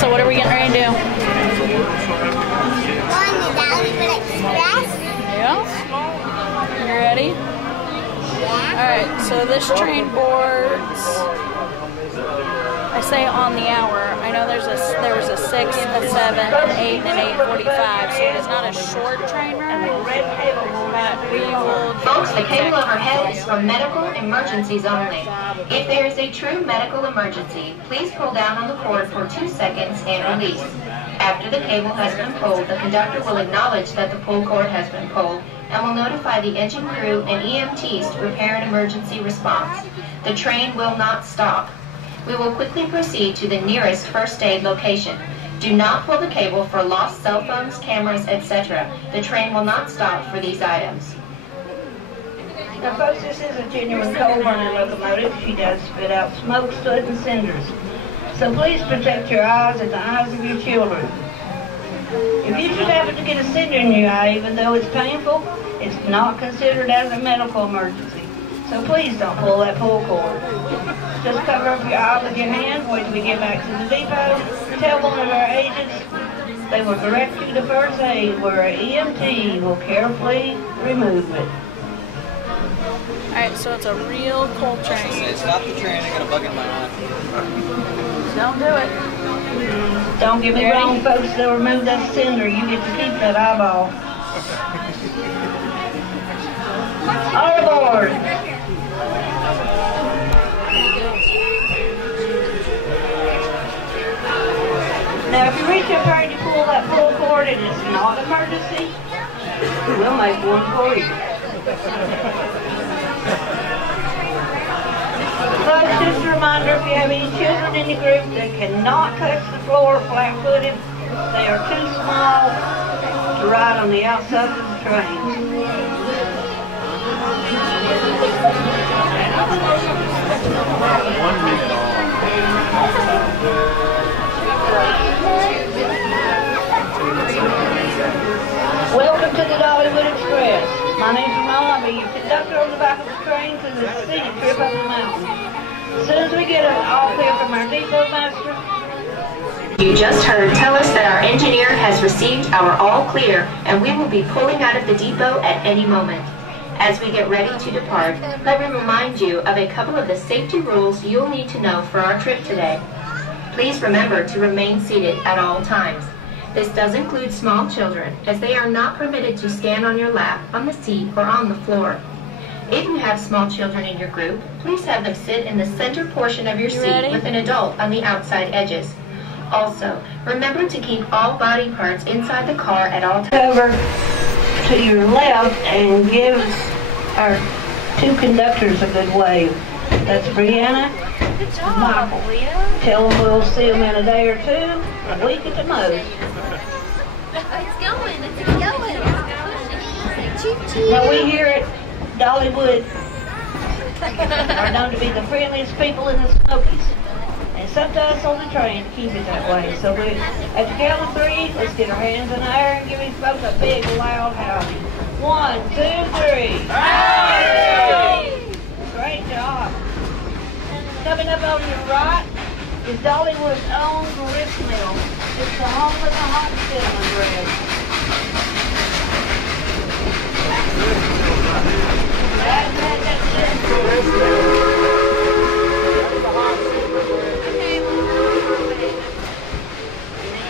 So what are we getting ready to do? On the Dollywood Express. Yeah. You ready? Yeah. Alright, so this train boards, I say on the hour. I know there was a 6, a 7, an 8, and an 8:45, so it's not a short train ride, but we will... Folks, the cable overhead is for medical emergencies only. If there is a true medical emergency, please pull down on the cord for 2 seconds and release. After the cable has been pulled, the conductor will acknowledge that the pull cord has been pulled and will notify the engine crew and EMTs to prepare an emergency response. The train will not stop. We will quickly proceed to the nearest first aid location. Do not pull the cable for lost cell phones, cameras, etc. The train will not stop for these items. Now folks, this is a genuine coal burner locomotive. She does spit out smoke, soot, and cinders. So please protect your eyes and the eyes of your children. If you should happen to get a cinder in your eye, even though it's painful, it's not considered as a medical emergency. So please don't pull that pull cord. Just cover up your eye with your hand, wait till we get back to the depot, tell one of our agents, they will direct you to first aid where an EMT will carefully remove it. Alright, so it's a real cold train. Stop the train, I got a bug in my eye. Don't do it. Don't get me wrong, folks, they'll remove that cinder, you get to keep that eyeball. All aboard! Now, if you reach up here and you pull that pull cord and it's not an emergency, we'll make one for you. Folks, just a reminder, if you have any children in your group that cannot touch the floor flat-footed, they are too small to ride on the outside of the train. Welcome to the Dollywood Express. My name's Ramona. I'll be your conductor on the back of the train through the scenic trip up the mountain. As soon as we get an all clear from our depot master. You just heard tell us that our engineer has received our all clear and we will be pulling out of the depot at any moment. As we get ready to depart, let me remind you of a couple of the safety rules you'll need to know for our trip today. Please remember to remain seated at all times. This does include small children, as they are not permitted to stand on your lap, on the seat, or on the floor. If you have small children in your group, please have them sit in the center portion of your seat with an adult on the outside edges. Also, remember to keep all body parts inside the car at all times. Over to your left and give our two conductors a good wave. That's Brianna. Good job, Michael. Tell them we'll see them in a day or two, a week at the most. It's going. It's going. Now we here at Dollywood are known to be the friendliest people in the Smokies. And it's up to us on the train to keep it that way. So we, at the count of 3, let's get our hands in the air and give these folks a big loud howdy. 1, 2, 3. Howdy! Great job. Coming up on your right is Dollywood's own grist mill. It's the home of the hot cinnamon bread.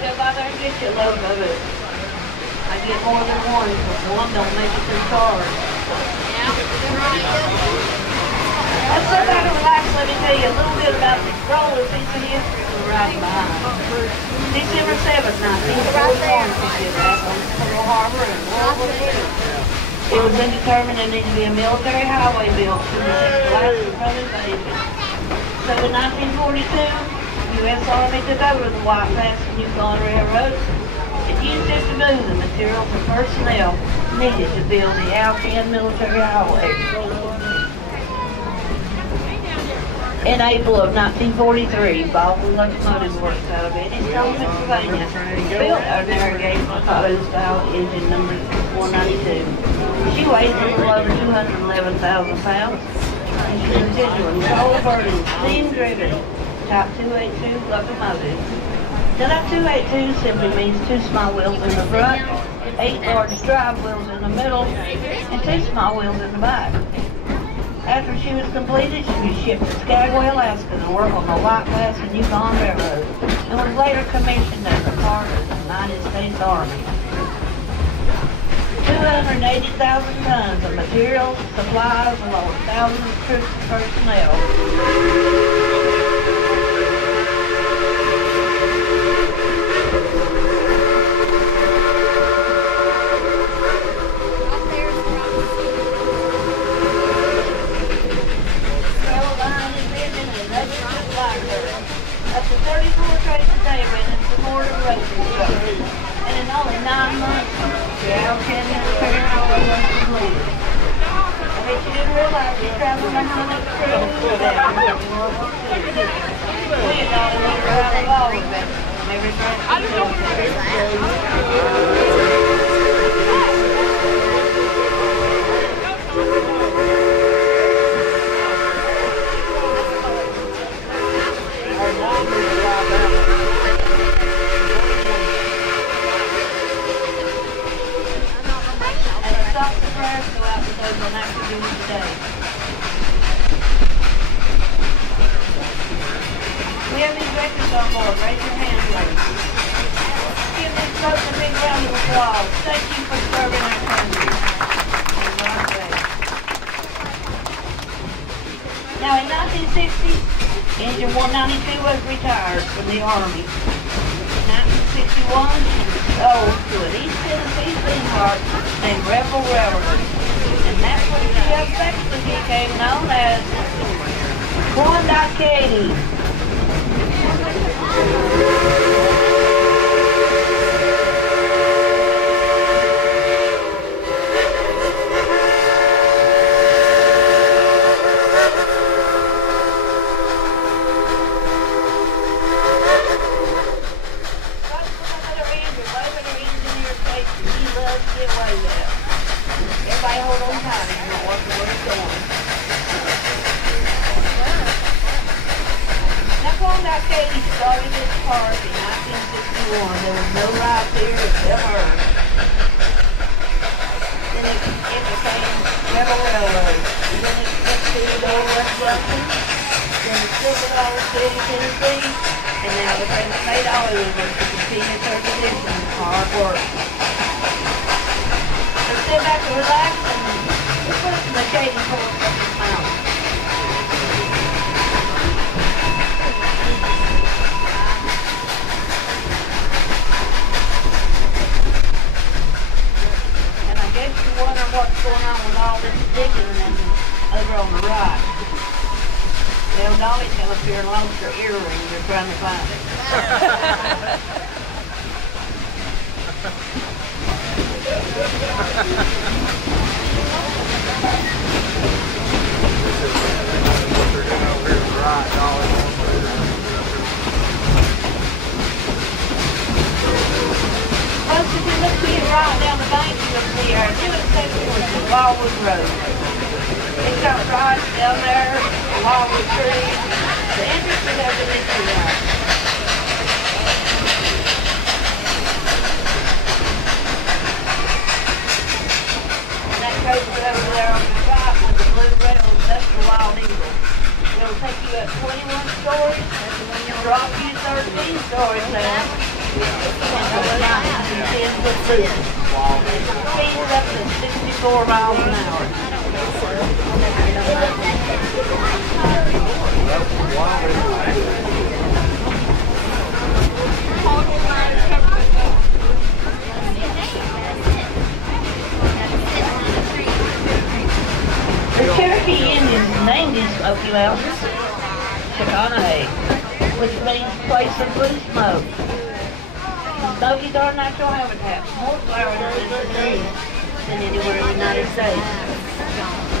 Go by there and get you a load of it. I get more than one because one don't make it to the cars. Let's sit back and relax. Let me tell you a little bit about the roller piece of history we're riding behind. December 7th, 1941, we did that on Pearl Harbor and World War II. It was then determined there needed to be a military highway built to resist blast from invasion. So in 1942, the U.S. Army took over the White Pass and Yukon Railroad and used it to move the materials and personnel needed to build the Alcan military highway. In April of 1943, Baldwin Locomotive Works out of Eddystone, Pennsylvania, built our Narragansett Style engine number 192. She weighs a little over 211,000 pounds, and she's a genuine coal-burning, steam-driven Type 282 locomotive. Now that 282 simply means 2 small wheels in the front, 8 large drive wheels in the middle, and 2 small wheels in the back. After she was completed, she was shipped to Skagway, Alaska to work on the White Pass and Yukon Railroad, and was later commissioned as a part of the United States Army. 280,000 tons of materials, supplies, along with thousands of troops and personnel. Up to 34 trains a day ran in support of road construction. And in only 9 months, the Al Canyon repair all was completed. I bet you didn't realize you traveled behind that crew that World War II. We had not even traveled all of them. Maybe we have these records on board. Raise your hand, please. Give these folks a big round of applause. Thank you for serving our country. Now, in 1960, Engine 192 was retired from the Army. In 1961, she was sold to an East Tennessee theme park named Rebel Railroad. And that's when she affectionately became known as Katie. Everybody hold on tight if you don't want to where it's going. Now, Klondike Katie started this park in 1961. There was no ride there except her. Then it became Rebel Railroad. Then it went to Dollywood Express Train. Then it Silver Dollar City, Tennessee. And now the famous Dollywood to continue her tradition of hard work. Sit back and relax and let's put some shading force up this mountain. And I guess you're wondering what's going on with all this digging and over on the right. Well, Dolly's come up here and lost her earring. They're trying to find it. Folks, if you look to your right down the bank, you'll see our newest section, which is Dollywood Road. It's got rides down there, Dollywood trees. The entrance is over this way. Over there on the top with the blue rails, that's the Wild Eagle. It'll take you up 21 stories, drop you 13 stories there, and the mountains and 10-foot boots. Speeds up to 64 miles an hour. The Cherokee Indians named these smoky mountains Chickahominy, which means place of blue smoke. The Smokies are natural habitats, more flowers in the trees than anywhere in the United States.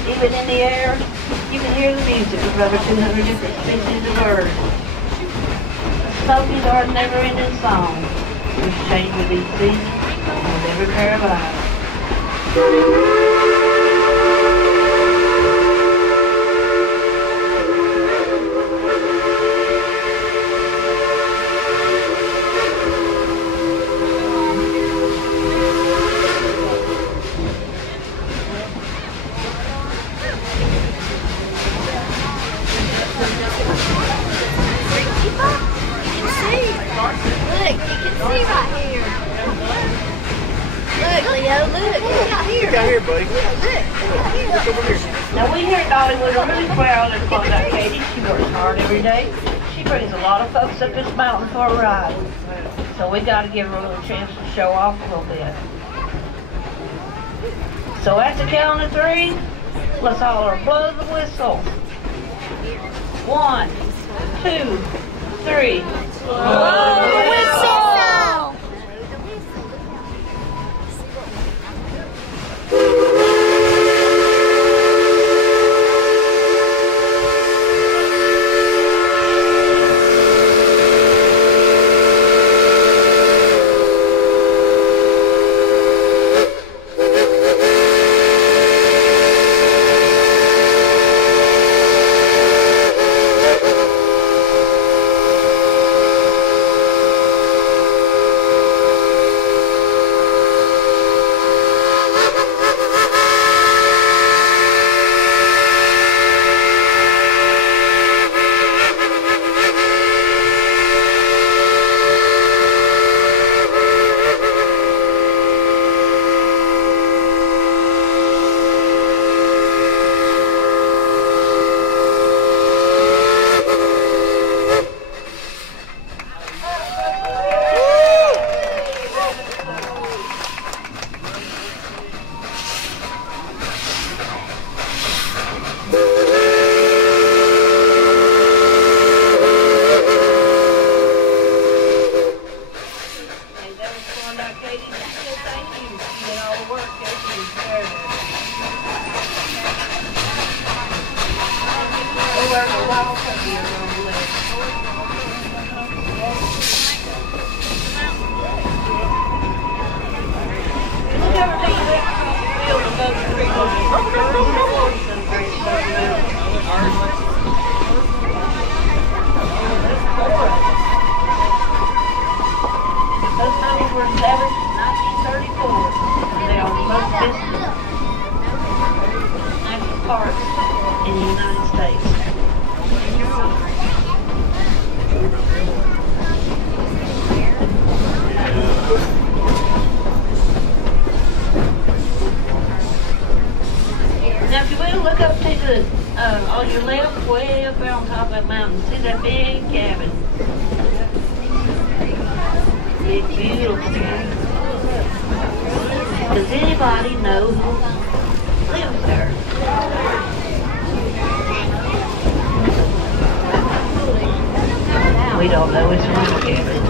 Even in the air, you can hear the music of over 200 different species of birds. The Smokies are a never-ending song, which change with each season and with every pair of eyes. Look, you can see right here. Look, Leo, look. Look out here. Look out here, buddy. Look out here. Look over here. Now we here at Dollywood are really proud of Claudette Katie. She works hard every day. She brings a lot of folks up this mountain for a ride. So we got to give her a little chance to show off a little bit. So at the count of 3, let's holler, blow the whistle. 1, 2, 3. Blow the whistle! In the United States. Now if you will look up to the on your left, way up there on top of that mountain, see that big cabin? Big, beautiful cabin. Does anybody know who lives there? We don't know, it's one cabin.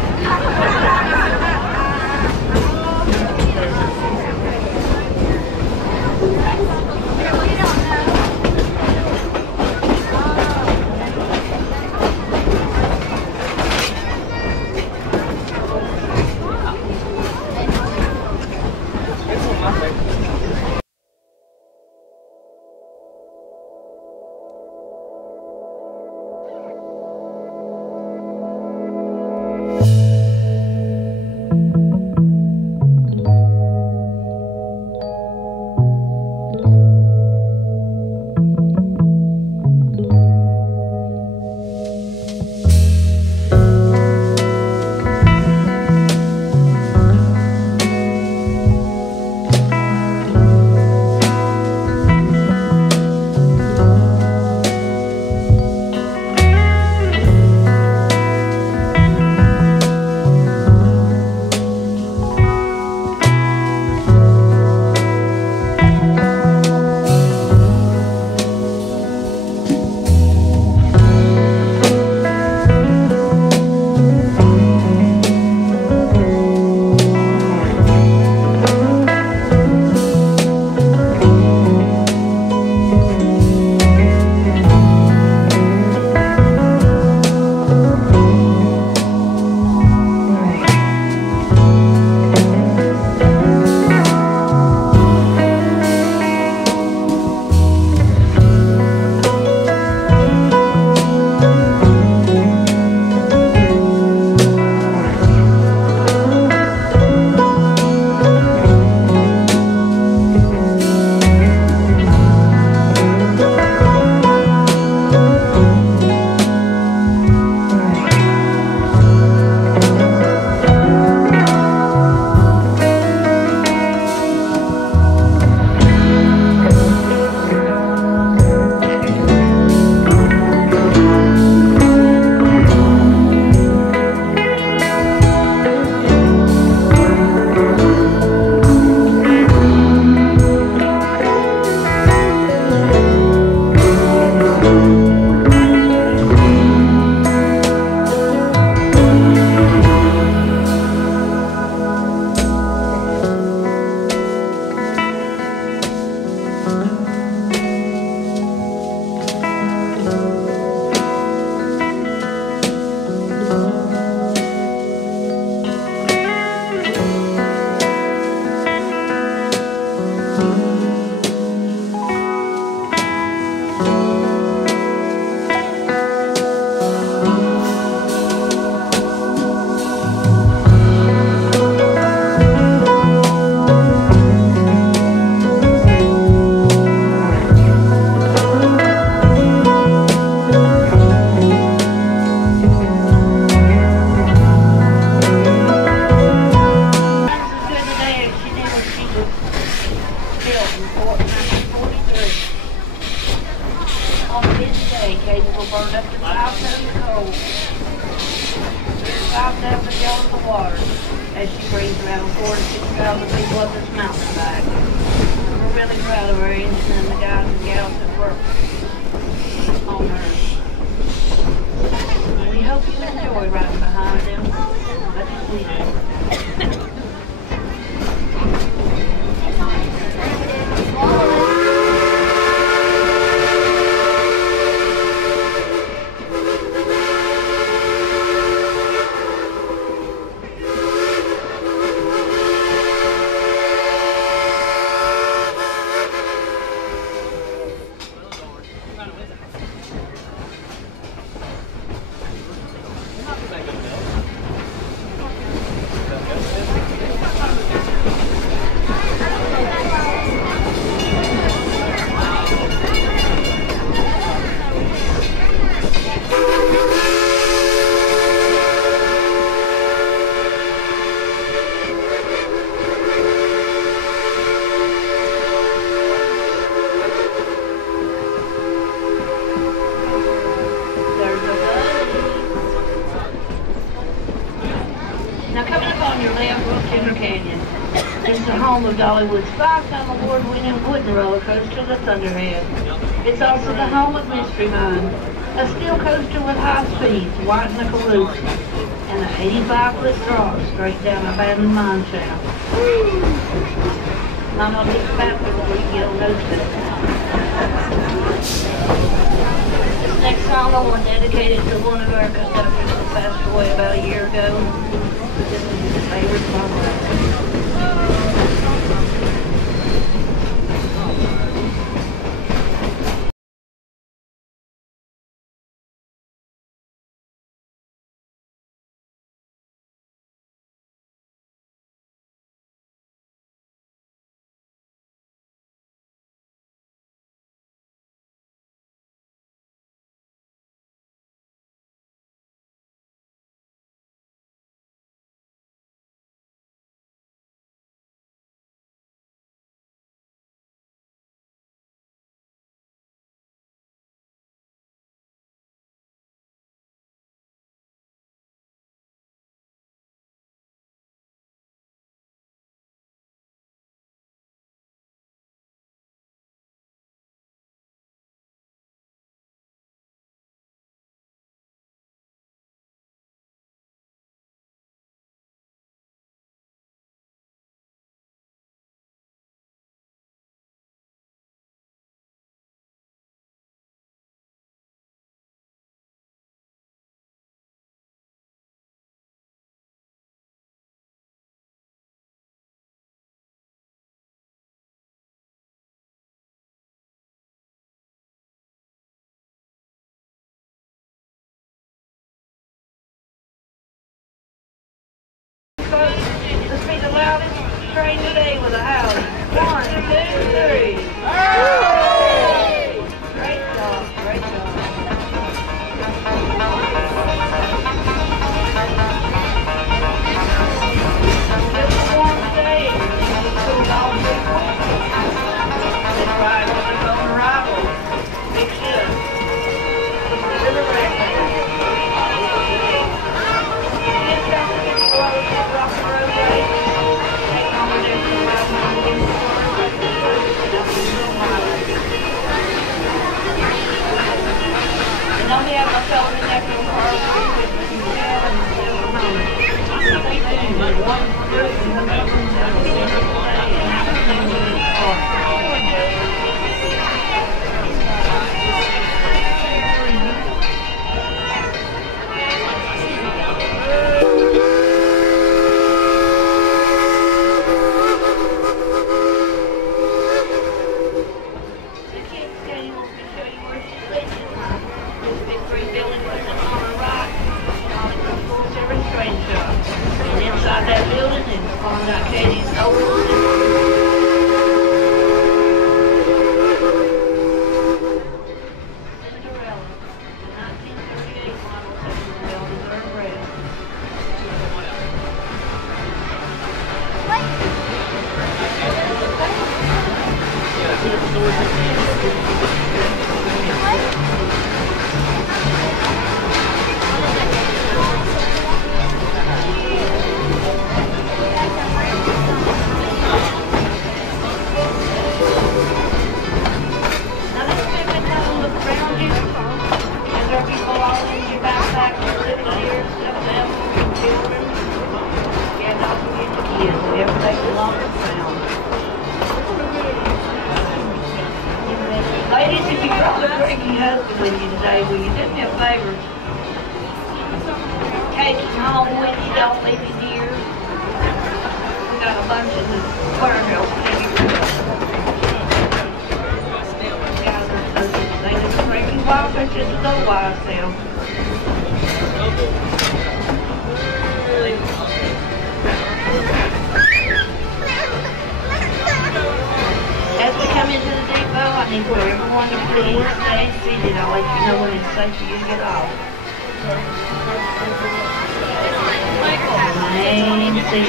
water as she brings around 4,000 to 6,000 people up this mountain back. We're really proud of our engine and the guys and gals that work on her. We hope you enjoy riding behind them. Much as we do. Of Dollywood's 5-time award-winning wooden roller coaster, the Thunderhead. It's also the home of Mystery Mine, a steel coaster with high speeds, white nickel roofs, and an 85-foot drop straight down abandoned mine shaft. Not on these faster before you get on those steps. This next song I want to dedicate it to one of our conductors who passed away about a year ago. This is his favorite song. Let's be the loudest train today with a howl. 1, 2, 3. Hooray! Great job, great job. Just a warm day. It's cooled off this week. This ride on its own arrival. Big ship. Listen to the record. And don't have my fellow nephew car with me. don't leave it here. We got a bunch of the choir girls here. They just break you off, they're just a little wise now. As we come into the depot, I need for everyone to please stay seated. I'll let you know when it's safe for you to get off. Main seat.